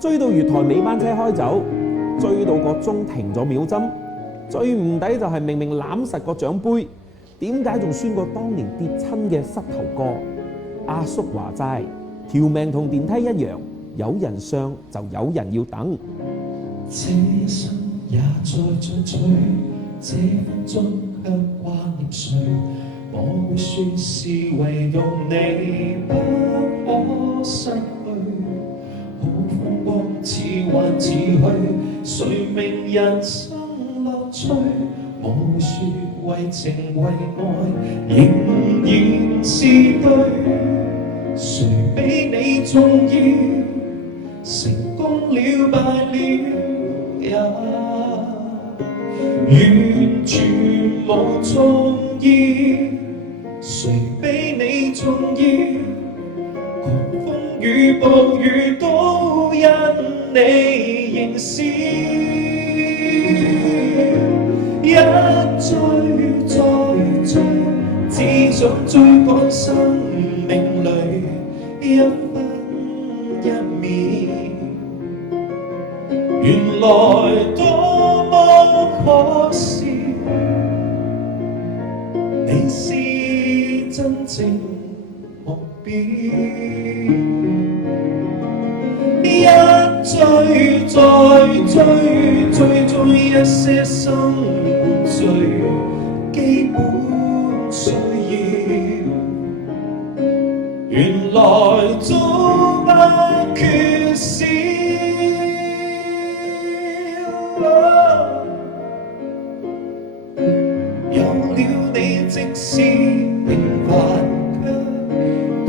追到月台尾班車開走，追到個鐘停咗秒針，最唔抵就係明明攬實個獎杯，點解仲酸過當年跌親嘅膝頭哥？阿叔話齋，條命同電梯一樣，有人上就有人要等。這一生也在進取，這分鐘卻掛念誰？我會說是唯獨你不可失去。好風光似幻似虛，誰明人生樂趣？我會說為情為愛仍然是對。誰比你重要？成功了敗了也完全無重要。誰比你重要？狂風與暴雨都因你仍笑。一追再追，只想追趕生命裏一分一秒。原來多麼可笑，你是真正目標。一追再追，追蹤一些生活最基本需要，原來早不缺少。有了你，即使平凡卻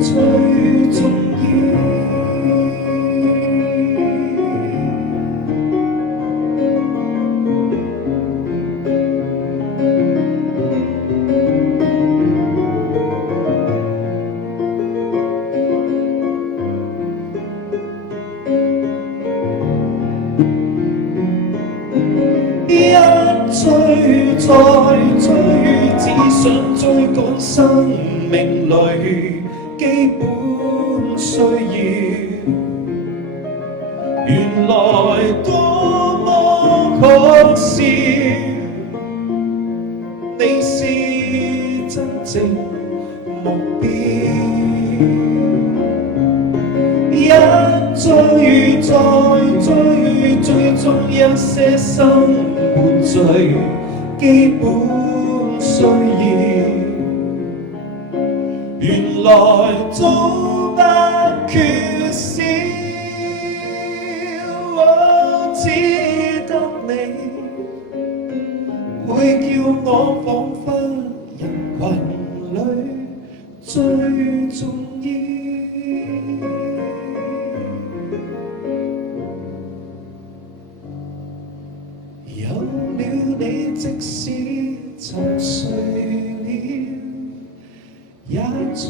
最重要。一追再追，只想追趕生命裏基本需要。原來多麼可笑，你是真正目標。一追再追，追蹤一些生活最基本需要，原來早不缺少。只得你會叫我彷彿人群裏最重要。有了你，即使沉睡了，也在